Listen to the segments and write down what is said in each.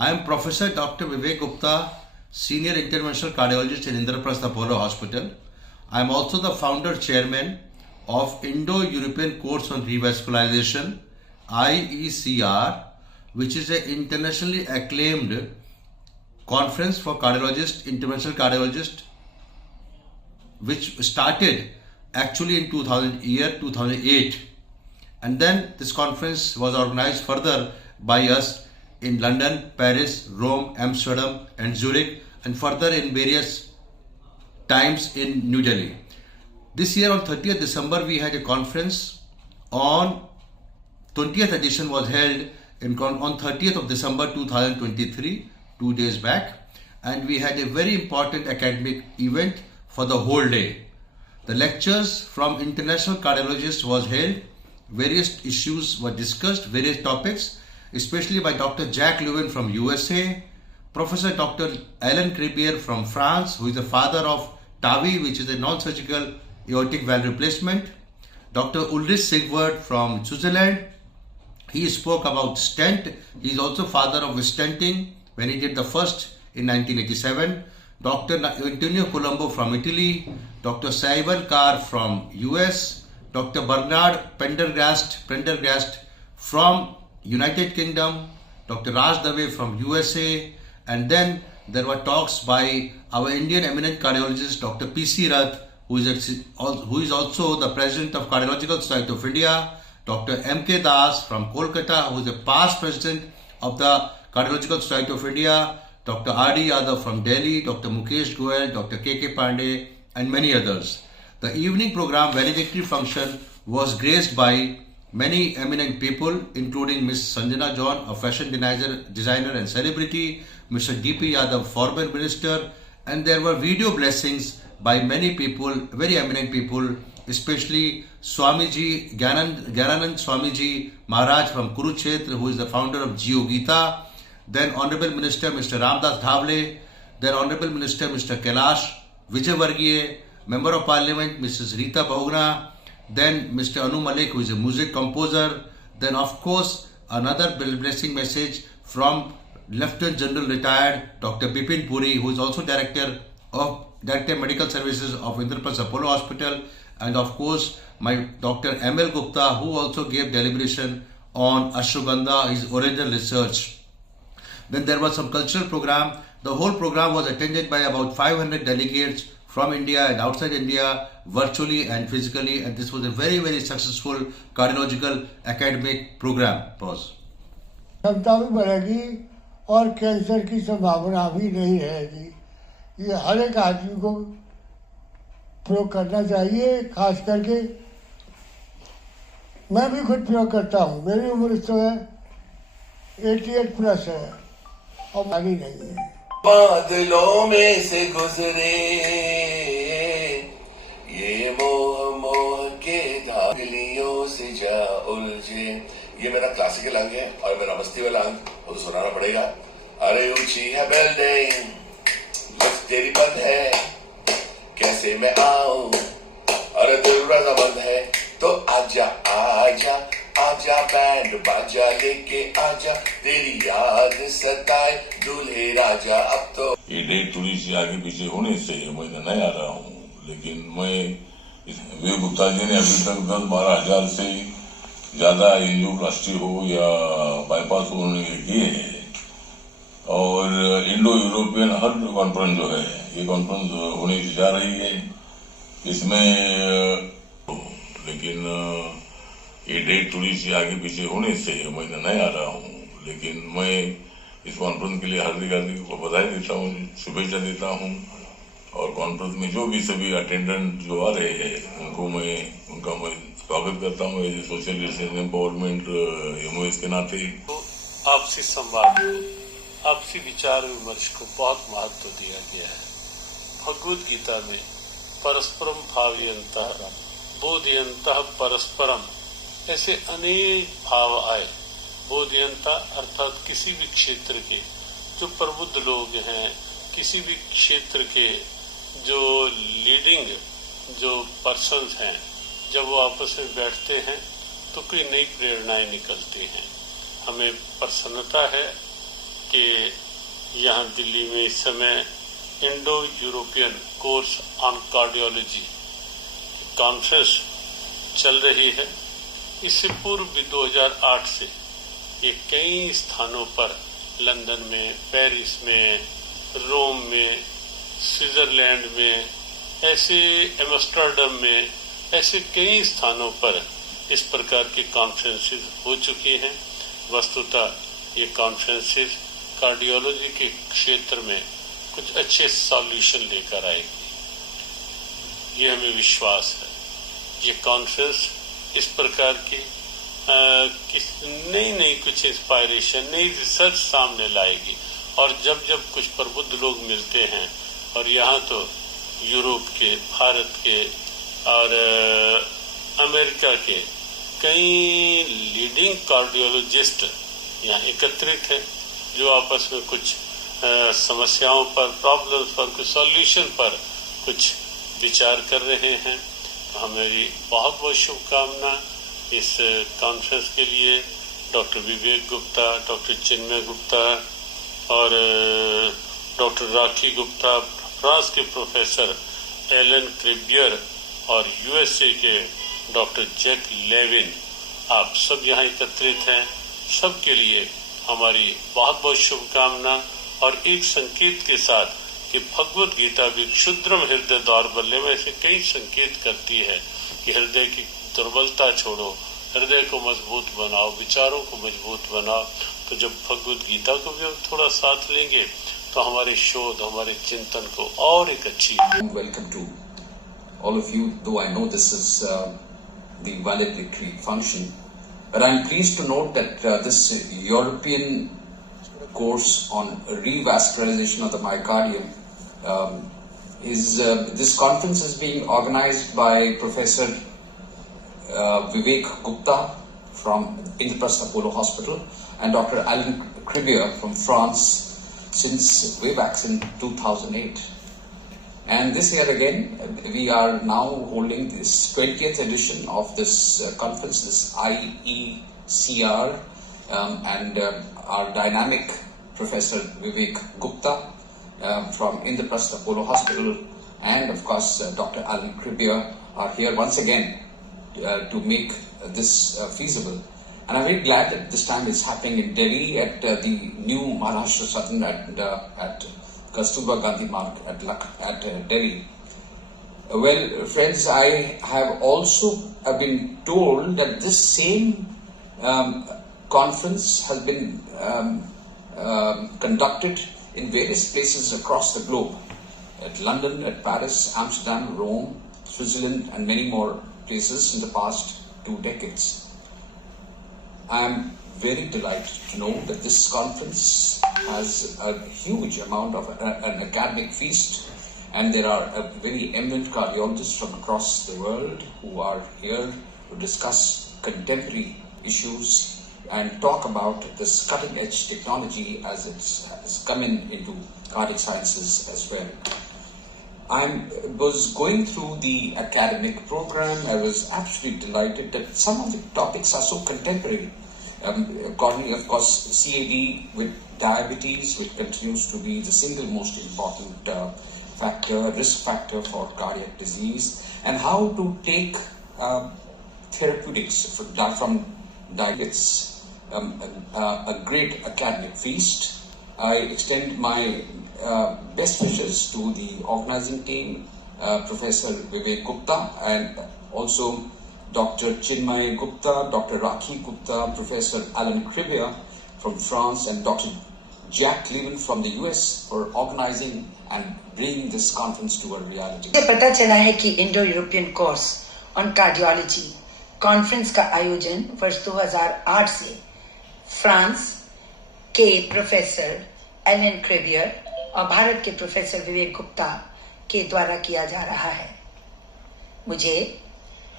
I am Professor Dr. Vivek Gupta, Senior Interventional Cardiologist in Indraprastha Apollo Hospital. I am also the founder chairman of Indo-European Course on Revascularization, IECR, which is an internationally acclaimed conference for cardiologists, interventional cardiologists, which started actually in 2008. And then this conference was organized further by us in London, Paris, Rome, Amsterdam and Zurich, and further in various times in New Delhi. This year on 30th December we had a conference. On 20th edition was held on 30th of December 2023, 2 days back, and we had a very important academic event for the whole day. The lectures from international cardiologists was held, various issues were discussed, various topics, especially by Dr. Jack Lewin from USA, Professor Dr. Alan Crebier from France, who is the father of TAVI, which is a non-surgical aortic valve replacement, Dr. Ulrich Sigwart from Switzerland. He spoke about stent. He is also father of stenting when he did the first in 1987. Dr. Antonio Colombo from Italy, Dr. Saival Carr from US, Dr. Bernard Pendergast from United Kingdom, Dr. Raj Dave from USA, and then there were talks by our Indian eminent cardiologist Dr. P.C. Rath, who is also the president of Cardiological Society of India, Dr. M.K. Das from Kolkata, who is a past president of the Cardiological Society of India, Dr. R.D. Yadav from Delhi, Dr. Mukesh Goel, Dr. K.K. Pandey, and many others. The evening program valedictory function was graced by many eminent people, including Ms. Sanjana John, a fashion designer and celebrity, Mr. D.P. Yadav, former minister, and there were video blessings by many people, very eminent people, especially Swamiji, Gyananand Swamiji Maharaj from Kurukshetra, who is the founder of Jio Gita, then Honorable Minister Mr. Ramdas Dhavle, then Honorable Minister Mr. Kailash Vijayvargiya, Member of Parliament Mrs. Rita Bahuguna, then Mr. Anu Malik, who is a music composer, then of course another blessing message from Lieutenant General retired Dr. Bipin Puri, who is also Director Medical Services of Indraprastha Apollo Hospital, and of course my Dr. M.L. Gupta, who also gave deliberation on Ashwagandha, his original research. Then there was some cultural program. The whole program was attended by about 500 delegates from India and outside India, virtually and physically, and this was a very, very successful cardiological academic program. Pause. क्षमता भी बढ़ेगी और cancer की संभावना भी नहीं रहेगी। ये हर एक आदमी को प्रयोग करना चाहिए, खास करके मैं भी खुद प्रयोग करता हूँ। मेरी उम्र तो है 88 प्लस है और मानी नहीं है। बादलों में से गुजरे ये मोह मोह के धागलियों से जा उलझे। ये मेरा क्लासिकल अंग है और मेरा मस्ती वाला अंग वो तो सुनाना पड़ेगा। अरे ऊंची है बिल्डिंग, लिफ्ट तेरी बंद है, कैसे मैं आऊं? अरे दरवाजा बंद है तो आजा आजा आजा, बैंड बाजा लेके आजा, तेरी याद सताए दूल्हे राजा। अब तो ये डेट थोड़ी सी आगे पीछे होने से मैं नहीं आ रहा हूँ, लेकिन मैं विवेक गुप्ता जी ने अभी तक 10-12 हजार से ज्यादा एंजियोप्लास्टी हो या बाईपास हो उन्होंने किए हैं। और इंडो यूरोपियन हर कॉन्फ्रेंस जो है, ये कॉन्फ्रेंस होने जा रही है इसमें, लेकिन ये डेट थोड़ी सी आगे पीछे होने से मैं नहीं आ रहा हूँ, लेकिन मैं इस कॉन्फ्रेंस के लिए हार्दिक बधाई देता हूँ, शुभेच्छा देता हूँ। और कॉन्फ्रेंस में जो भी सभी अटेंडेंट जो आ रहे हैं उनका मैं स्वागत करता हूँ as a social distance empowerment MOS के नाते। आपसी संवाद को, आपसी विचार विमर्श को बहुत महत्व दिया गया है। भगवद गीता में परस्परम भावयन्तः बोधयन्तः परस्परम, ऐसे अनेक भाव आए। बोधयंता अर्थात किसी भी क्षेत्र के जो प्रबुद्ध लोग हैं, किसी भी क्षेत्र के जो लीडिंग जो पर्सन्स हैं, जब वो आपस में बैठते हैं तो कोई नई प्रेरणाएं निकलती हैं। हमें प्रसन्नता है कि यहाँ दिल्ली में इस समय Indo European course on cardiology conference चल रही है। इससे पूर्व भी 2008 से ये कई स्थानों पर लंदन में, पेरिस में, रोम में, स्विट्जरलैंड में, ऐसे एम्स्टर्डम में, ऐसे कई स्थानों पर इस प्रकार की कॉन्फ्रेंसेस हो चुकी हैं। वस्तुतः ये कॉन्फ्रेंसेस कार्डियोलॉजी के क्षेत्र में कुछ अच्छे सॉल्यूशन लेकर आएगी, ये हमें विश्वास है। ये कॉन्फ्रेंस इस प्रकार की नई कुछ इंस्पायरेशन, नई रिसर्च सामने लाएगी। और जब जब कुछ प्रबुद्ध लोग मिलते हैं, और यहाँ तो यूरोप के, भारत के और अमेरिका के कई लीडिंग कार्डियोलॉजिस्ट यहाँ एकत्रित हैं, जो आपस में कुछ समस्याओं पर, प्रॉब्लम्स पर, कुछ सॉल्यूशन पर कुछ विचार कर रहे हैं। हमारी बहुत बहुत शुभकामना इस कॉन्फ्रेंस के लिए। डॉक्टर विवेक गुप्ता, डॉक्टर चिन्मय गुप्ता और डॉक्टर राखी गुप्ता, फ्रांस के प्रोफेसर एलन क्रिबियर और यूएसए के डॉक्टर जैक लेविन, आप सब यहाँ एकत्रित हैं। सबके लिए हमारी बहुत बहुत शुभकामना। और एक संकेत के साथ कि भगवत गीता भी क्षुद्रम हृदय दौर्बल्य में ऐसे कई संकेत करती है कि हृदय की दुर्बलता छोड़ो, हृदय को मजबूत बनाओ, विचारों को मजबूत बनाओ। तो जब भगवत गीता को भी हम थोड़ा साथ लेंगे तो हमारे शोध, हमारे चिंतन को और एक अच्छी। Welcome to all of you, though I know this is the valedictory function, but I'm pleased to note that this European course on revascularization of the myocardium this conference is being organized by Professor Vivek Gupta from Indraprastha Apollo Hospital and Dr. Alan Cribier from France since way back in 2008. And this year again, we are now holding this 20th edition of this conference, this IECR, and our dynamic Professor Vivek Gupta from Indraprastha Apollo Hospital and of course Dr. Alan Cribier are here once again to make this feasible. And I'm very glad that this time it's happening in Delhi at the new Maharashtra Sadan at Kasturba Gandhi Marg at Delhi. Well, friends, I have also been told that this same conference has been conducted in various places across the globe, at London, at Paris, Amsterdam, Rome, Switzerland, and many more places in the past 2 decades. I am very delighted to know that this conference has a huge amount of an academic feast, and there are very eminent cardiologists from across the world who are here to discuss contemporary issues and talk about this cutting-edge technology as it's come into cardiac sciences as well. I was going through the academic program. I was absolutely delighted that some of the topics are so contemporary. According, of course, CAD with diabetes, which continues to be the single most important risk factor for cardiac disease, and how to take therapeutics from diabetes. A great academic feast. I extend my best wishes to the organizing team, Professor Vivek Gupta, and also Dr. Chinmay Gupta, Dr. Rakhi Gupta, Professor Alan Cribier from France, and Dr. Jack Levin from the US for organizing and bringing this conference to a reality. मुझे पता चला है कि Indo European course on cardiology conference का आयोजन वर्ष 2008 से France के प्रोफेसर एलन क्रिबियर और भारत के प्रोफेसर विवेक गुप्ता के द्वारा किया जा रहा है। मुझे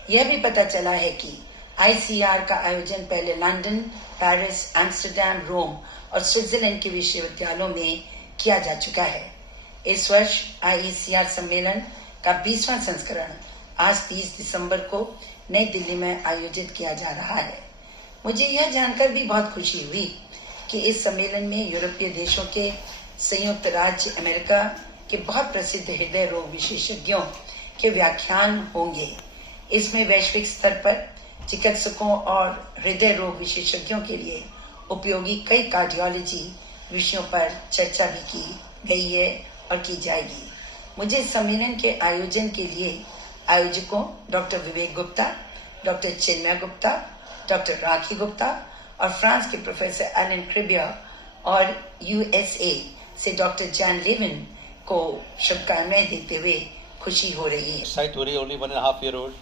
यह भी पता चला है कि आईसीआर का आयोजन पहले लंदन, पेरिस, एम्स्टर्डम, रोम और स्विट्जरलैंड के विश्वविद्यालयों में किया जा चुका है। इस वर्ष आईसीआर सम्मेलन का 20वां संस्करण आज 30 दिसंबर को नई दिल्ली में आयोजित किया जा रहा है। मुझे यह जानकर भी बहुत खुशी हुई कि इस सम्मेलन में यूरोपीय देशों के, संयुक्त राज्य अमेरिका के बहुत प्रसिद्ध हृदय रोग विशेषज्ञों के व्याख्यान होंगे। इसमें वैश्विक स्तर पर चिकित्सकों और हृदय रोग विशेषज्ञों के लिए उपयोगी कई कार्डियोलॉजी विषयों पर चर्चा भी की गई है और की जाएगी। मुझे इस सम्मेलन के आयोजन के लिए आयोजकों डॉक्टर विवेक गुप्ता, डॉक्टर चिन्मय गुप्ता, डॉक्टर राखी गुप्ता और फ्रांस के प्रोफेसर एलन क्रिबियर और यूएसए से डॉक्टर जैन लेविन को शुभकामनाएं देते हुए खुशी हो रही है। साइट हो रही है, only 1.5 year old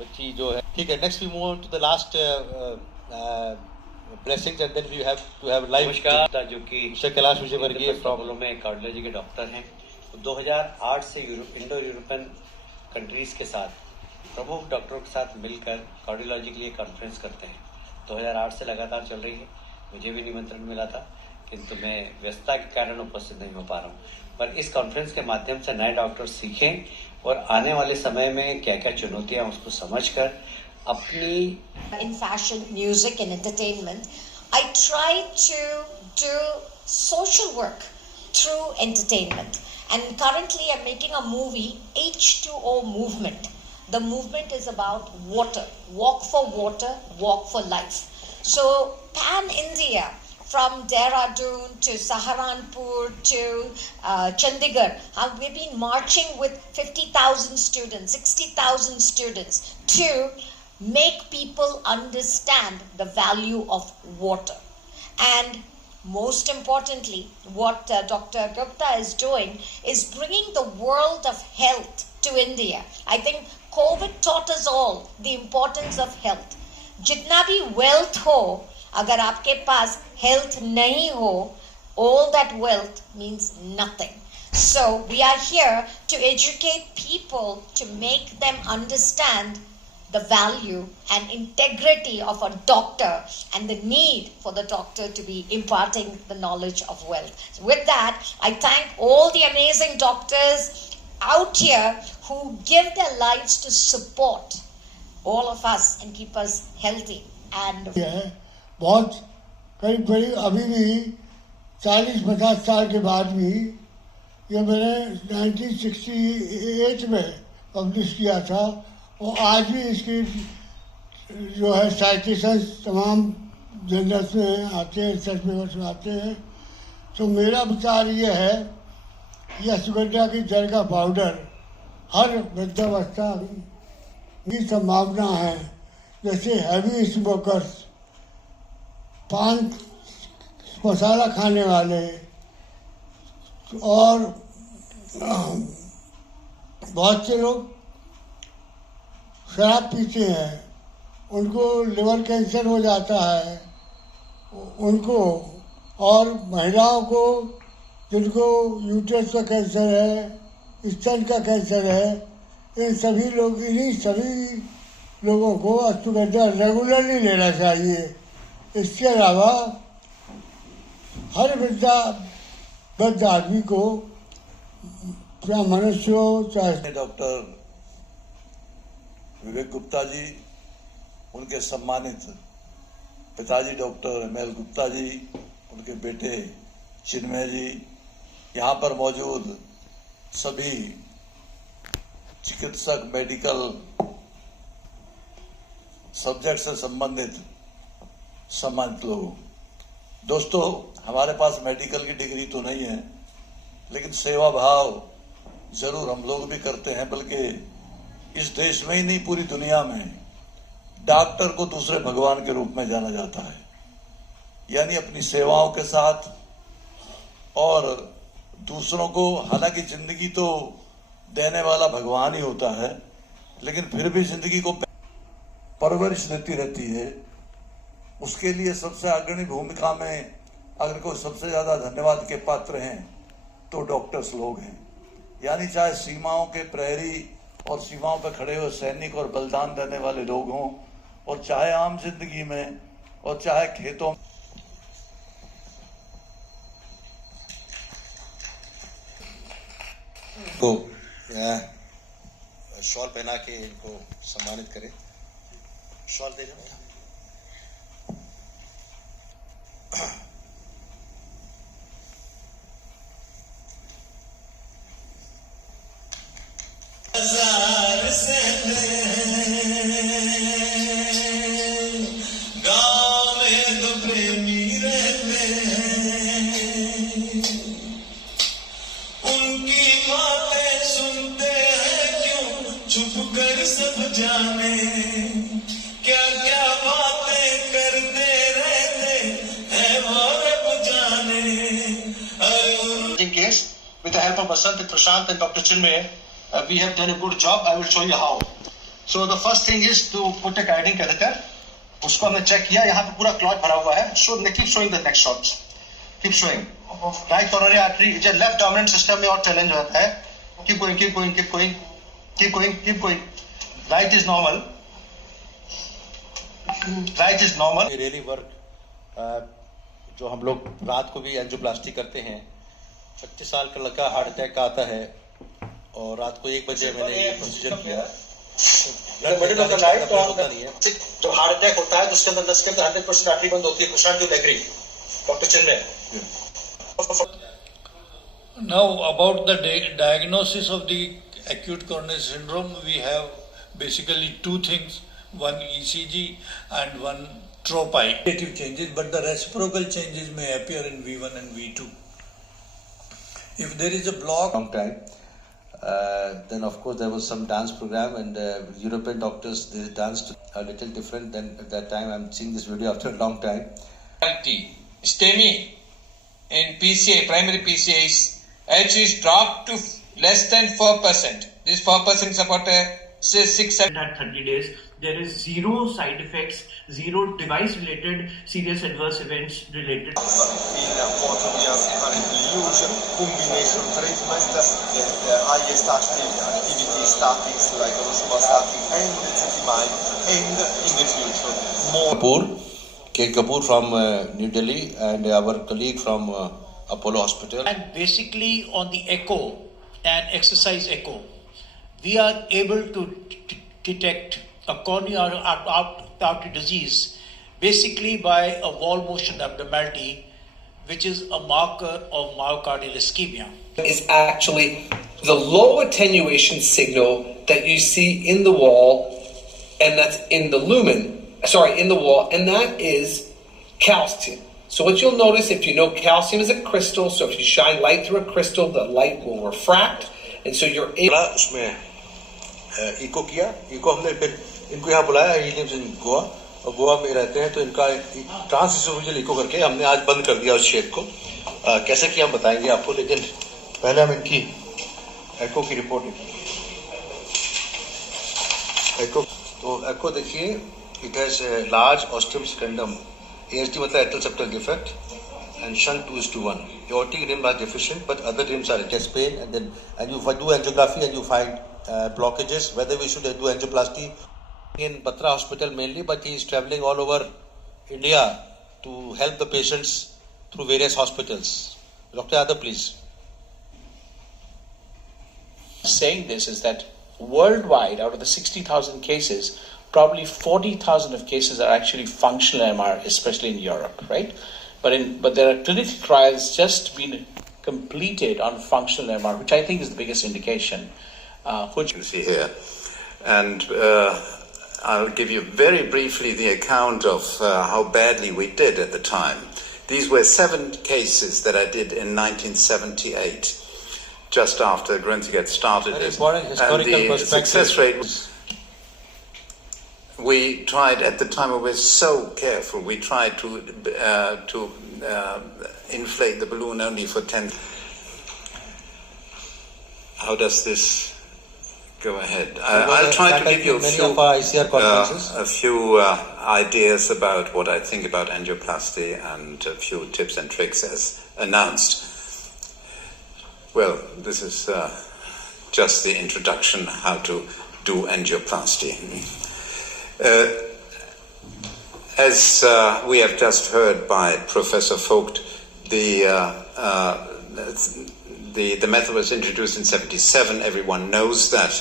बच्ची जो है। ठीक है, next we move on to the last blessings and then we have to have live. नमस्कार, जो कि मिस्टर कैलाश विजयवर्गीय प्रॉब्लम में कार्डियोलॉजी के डॉक्टर हैं। 2008 से इंडो यूरोपियन कंट्रीज के साथ प्रमुख डॉक्टरों के साथ मिलकर कार्डियोलॉजी के लिए कॉन्फ्रेंस करते हैं। 2008 से लगातार चल रही है। मुझे भी निमंत्रण मिला था, किंतु मैं व्यस्तता के कारण उपस्थित नहीं हो पा रहा हूँ। पर इस कॉन्फ्रेंस के माध्यम से नए डॉक्टर सीखें और आने वाले समय में क्या क्या चुनौतियां उसको समझकर अपनी in fashion, music and entertainment, I try to do social work through entertainment. And currently I'm making a movie, H2O Movement. The movement is about water. Walk for water, walk for life. So pan-India, from Dehradun to Saharanpur to Chandigarh, we've been marching with 50,000 students, 60,000 students to make people understand the value of water. And most importantly, what Dr. Gupta is doing is bringing the world of health to India. I think COVID taught us all the importance of health. जितना भी wealth हो, अगर आपके पास health नहीं हो, all that wealth means nothing. So we are here to educate people, to make them understand the value and integrity of a doctor and the need for the doctor to be imparting the knowledge of wealth. So with that, I thank all the amazing doctors out here who give their lives to support all of us and keep us healthy. And बहुत करीब अभी भी 40-50 साल के बाद भी, ये मैंने 1968 में पब्लिश किया था और आज भी इसकी जो है साइटेशंस तमाम जर्नल्स में आते हैं, रिसर्च पेपर्स में आते हैं। तो मेरा विचार ये है कि अश्वगंधा की जड़ का पाउडर हर वृद्धावस्था की संभावना है। जैसे हैवी स्मोकर्स, पान मसाला खाने वाले और बहुत से लोग शराब पीते हैं, उनको लिवर कैंसर हो जाता है उनको, और महिलाओं को जिनको यूट्रस का कैंसर है, स्तन का कैंसर है, इन्हीं सभी लोगों को अश्वगंधा रेगुलरली लेना चाहिए। इसके अलावा हर वृद्ध आदमी को, चाहे मनुष्य हो चाहे डॉक्टर विवेक गुप्ता जी, उनके सम्मानित पिताजी डॉक्टर एम.एल. गुप्ता जी, उनके बेटे चिन्मय जी, यहाँ पर मौजूद सभी चिकित्सक, मेडिकल सब्जेक्ट से संबंधित सम्मानित लोग। दोस्तों, हमारे पास मेडिकल की डिग्री तो नहीं है, लेकिन सेवा भाव जरूर हम लोग भी करते हैं। बल्कि इस देश में ही नहीं, पूरी दुनिया में डॉक्टर को दूसरे भगवान के रूप में जाना जाता है। यानी अपनी सेवाओं के साथ और दूसरों को, हालांकि जिंदगी तो देने वाला भगवान ही होता है, लेकिन फिर भी जिंदगी को परवरिश देती रहती है। उसके लिए सबसे अग्रणी भूमिका में अगर कोई सबसे ज्यादा धन्यवाद के पात्र हैं तो डॉक्टर्स लोग हैं। यानी चाहे सीमाओं के प्रहरी और सीमाओं पर खड़े हुए सैनिक और बलिदान देने वाले लोग हों, और चाहे आम जिंदगी में, और चाहे खेतों। तो शॉल पहना के इनको सम्मानित करें। शॉल दे दो। जाने क्या क्या बातें करते रहते हैं वो रब जाने। In case, with the help of Basant, Prashant and Dr. Chinmay, we have done a good job. I will show you how. So the first thing is to put a guiding catheter. उसको हमने check किया, यहाँ पे पूरा clot भरा हुआ है. Keep showing the next shots. Keep showing. Right coronary artery, जो left dominant system में और challenge होता है. Keep going, keep going, keep going, keep going, keep going. Right is normal. Right is normal. Really work. जो हम लोग रात को भी एंजियोप्लास्टी करते हैं. 25 साल का लड़का हार्ट अटैक का आता है और रात को 1 बजे मैंने ये प्रोसीजर किया. जब हार्ट अटैक होता है तो उसके अंदर 100% आर्टरी बंद होती है. Prashant you agree? Doctor Chinmay. Now about the diagnosis of the acute coronary syndrome, we have basically 2 things, one ECG and one tropi. Changes, but the reciprocal changes may appear in V1 and V2. If there is a block, long time, then of course there was some dance program and European doctors, they danced a little different than at that time. I'm seeing this video after a long time. STEMI in PCA, primary PCA is actually dropped to less than 4%. This 4% is about 6-7. At 30 days, there is 0 side effects, 0 device-related serious adverse events related. In what we are currently using, combination treatment, the highest activity statins like rosuvastatin and ezetimibe, and in the future more. K. Kapoor from New Delhi and our colleague from Apollo Hospital. And basically on the echo and exercise echo, we are able to detect a coronary artery disease basically by a wall motion abnormality, which is a marker of myocardial ischemia. Is actually the low attenuation signal that you see in the wall, and that's in the in the wall, and that is calcium. So what you'll notice, if you know calcium is a crystal, so if you shine light through a crystal, the light will refract, and so you're able. उसमें eco किया, eco हमने फिर इनको यहाँ बुलाया, he lives in Goa और गोवा में रहते हैं, तो इनका ट्रांसइसोफेजियल इको करके हमने आज बंद कर दिया उस शेड को. कैसे किया हम बताएंगे आपको, लेकिन पहले हम इनकी एको की रिपोर्ट एको. तो एको देखिए, it has a large ostium secundum. ASD मतलब atrial septal defect, and shunt 2:1. Aortic rim are deficient, but other rims are chest pain, and then you do angiography and you find blockages. Whether we should do angioplasty in Batra Hospital mainly, but he is traveling all over India to help the patients through various hospitals. Dr. Yadav, please. Saying this is that worldwide, out of the 60,000 cases, probably 40,000 of cases are actually functional MR, especially in Europe, right? But there are clinical trials just been completed on functional MR, which I think is the biggest indication. Which you see here, and I'll give you very briefly the account of how badly we did at the time. These were 7 cases that I did in 1978, just after Grenziget started it, and the success rate was. We tried at the time. We were so careful. We tried to inflate the balloon only for 10. How does this go ahead? I'll try to give you a few ideas about what I think about angioplasty and a few tips and tricks as announced. Well, this is just the introduction how to do angioplasty. As we have just heard by Professor Vogt, the method was introduced in 1977. Everyone knows that,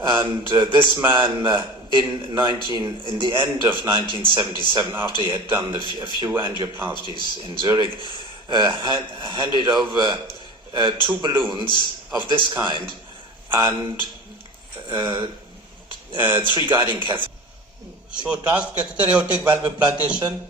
and this man, in the end of 1977, after he had done a few angioplasties in Zurich, handed over 2 balloons of this kind and 3 guiding catheters. So transcatheter aortic valve implantation,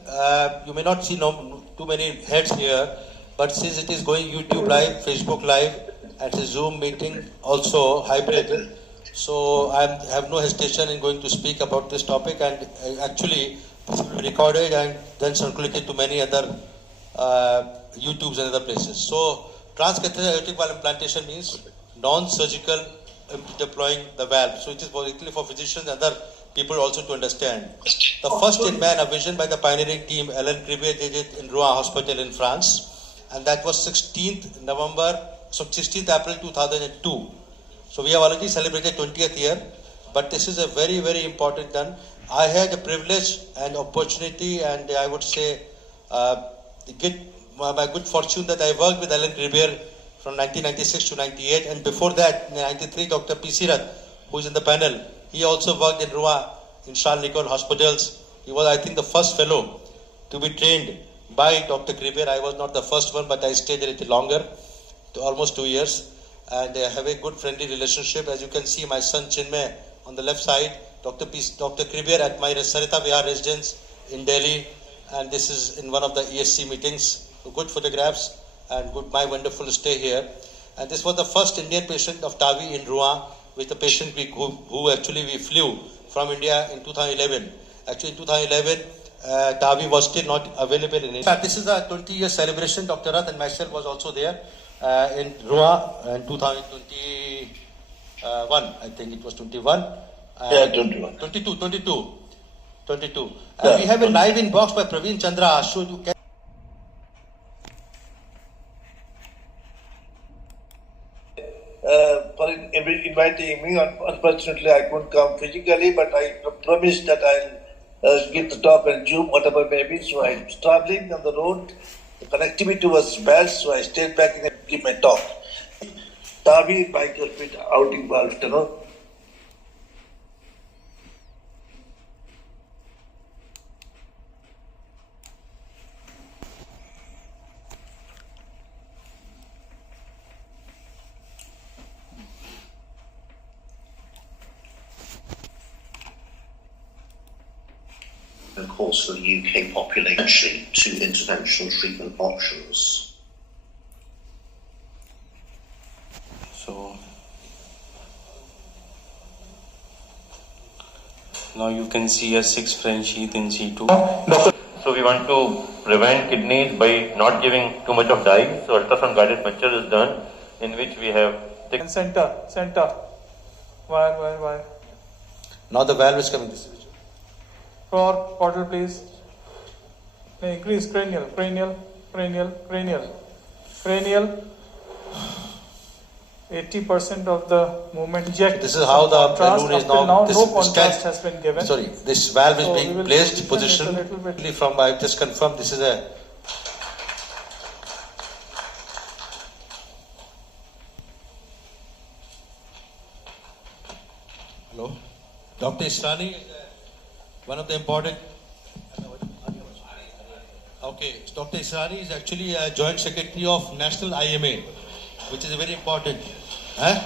you may not see too many heads here, but since it is going YouTube live, Facebook live, and it's a Zoom meeting also hybrid, So I have no hesitation in going to speak about this topic, and actually this will be recorded and then circulated to many other YouTubes and other places. So transcatheter aortic valve implantation means non-surgical deploying the valve. So it is basically for physicians and other people also to understand. The first in man, a vision by the pioneering team, Alain Cribier, did it in Rouen Hospital in France, and that was 16th April 2002. So we have already celebrated 20th year, but this is a very, very important done. I had the privilege and opportunity, and I would say my good fortune that I worked with Alain Cribier from 1996 to 98, and before that, in 93, Dr. P. Sirat, who is in the panel, he also worked in Rouen, in Charles Nicolle hospitals. He was, I think, the first fellow to be trained by Dr. Cribier. I was not the first one, but I stayed a little longer, almost 2 years, and have a good friendly relationship. As you can see, my son Chinmay on the left side, Dr. Cribier at my Sarita Vihar residence in Delhi, and this is in one of the ESC meetings. So good photographs and good, my wonderful stay here. And this was the first Indian patient of TAVI in Rouen, with the patient who actually we flew from India in 2011. Actually in 2011, TAVI was still not available in India. In fact, this is a 20-year celebration. Dr. Rath and myself was also there in Rouen in 2021. I think it was 21. Yeah, 21. 22. And we have a live inbox by Praveen Chandra. So you can for inviting me. Unfortunately, I couldn't come physically, but I promised that I'll give the talk on Zoom, whatever may be. So I was traveling on the road. The connectivity was bad, so I stayed back and give my talk. TAVI bicuspid outing valve stenosis. Of course, for the UK population to interventional treatment options. So now you can see a 6 French sheath in C2. So we want to prevent kidneys by not giving too much of dye. So ultrasound guided puncture is done, in which we have and center. Wire. Now the valve is coming this way. Portal, please. Increase cranial. 80% of the movement eject. This is how the balloon is now. No contrast has been given. Sorry, this valve is So being we will placed, position it a positioned. little bit. From I just confirmed this is a. Hello, Dr. Israni, one of the important. Okay, Dr. Israni is actually a joint secretary of National IMA, which is very important. Huh?